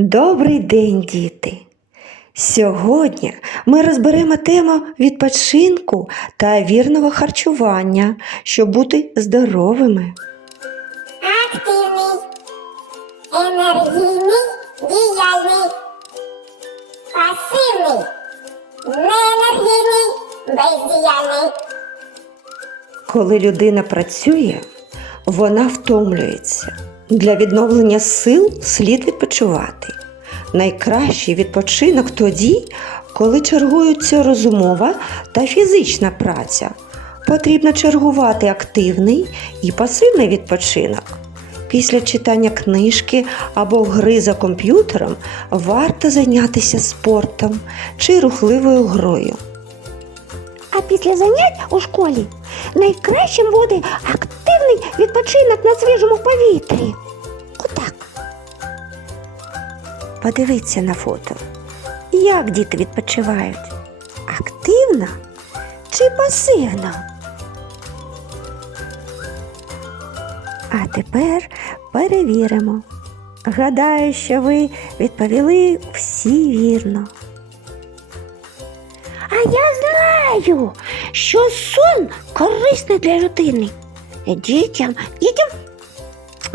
Добрий день, діти! Сьогодні ми розберемо тему відпочинку та вірного харчування, щоб бути здоровими. Активний, енергійний, діяльний, пасивний, неенергійний, бездіяльний. Коли людина працює, вона втомлюється. Для відновлення сил слід відпочивати. Найкращий відпочинок тоді, коли чергуються розумова та фізична праця. Потрібно чергувати активний і пасивний відпочинок. Після читання книжки або гри за комп'ютером варто зайнятися спортом чи рухливою грою. А після занять у школі найкращим буде активний відпочинок на свіжому повітрі. Подивіться на фото. Як діти відпочивають? Активно чи пасивно? А тепер перевіримо. Гадаю, що ви відповіли всі вірно. А я знаю, що сон корисний для людини. Дітям, дітям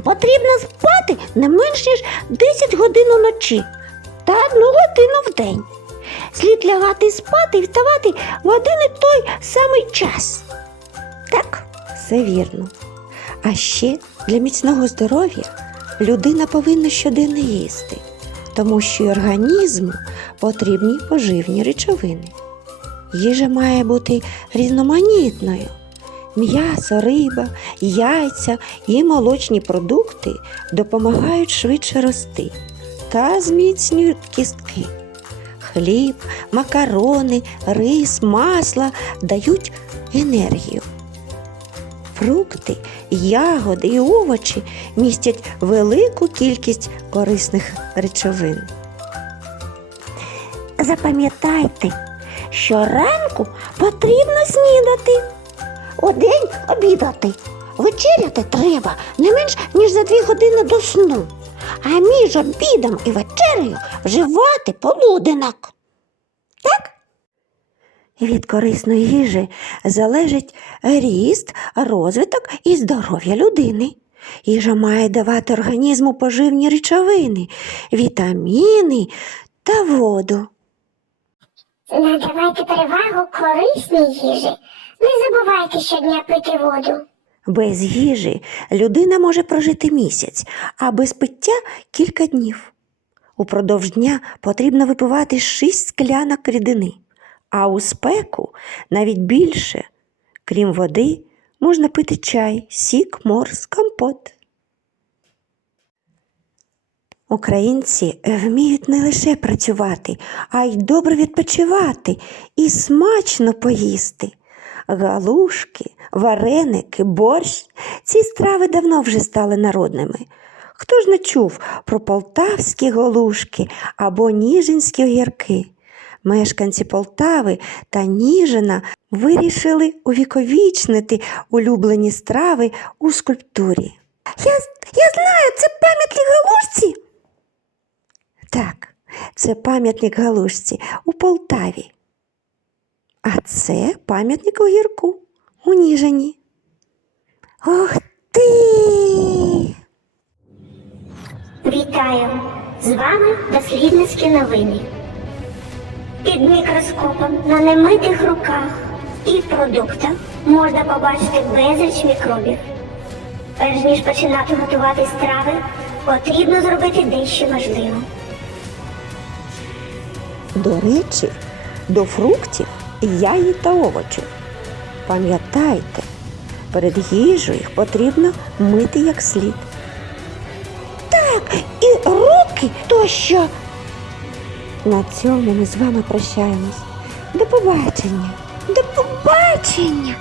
потрібно спати не менш ніж 10 годин уночі та одну годину в день. Слід лягати спати і вставати в один і той самий час. Так, все вірно. А ще для міцного здоров'я людина повинна щоденно їсти, тому що й організму потрібні поживні речовини. Їжа має бути різноманітною. М'ясо, риба, яйця і молочні продукти допомагають швидше рости та зміцнюють кістки. Хліб, макарони, рис, масло дають енергію. Фрукти, ягоди і овочі містять велику кількість корисних речовин. Запам'ятайте, що ранку потрібно снідати, удень обідати. Вечеряти треба не менш ніж за дві години до сну, а між обідом і вечерею вживати полуденок. Так? Від корисної їжі залежить ріст, розвиток і здоров'я людини. Їжа має давати організму поживні речовини, вітаміни та воду. Надавайте перевагу корисній їжі. Не забувайте щодня пити воду. Без їжі людина може прожити місяць, а без пиття кілька днів. Упродовж дня потрібно випивати 6 склянок рідини, а у спеку навіть більше. Крім води, можна пити чай, сік, морс, компот. Українці вміють не лише працювати, а й добре відпочивати і смачно поїсти. Галушки, вареники, борщ ці страви давно вже стали народними. Хто ж не чув про полтавські голушки або ніжинські огірки? Мешканці Полтави та Ніжина вирішили увіковічнити улюблені страви у скульптурі. Я, я знаю, це пам'ятник галушці. Так, це пам'ятник галушці у Полтаві. А це пам'ятник огірку у Ніжині. Ух ти! Вітаю! З вами дослідницькі новини. Під мікроскопом на немитих руках і продуктах можна побачити безліч мікробів. Перш ніж починати готувати страви, потрібно зробити дещо важливе. До речі, до фруктів, яї та овочів. Пам'ятайте, перед їжею їх потрібно мити як слід. Так, і руки тощо. На цьому ми з вами прощаємось. До побачення! До побачення.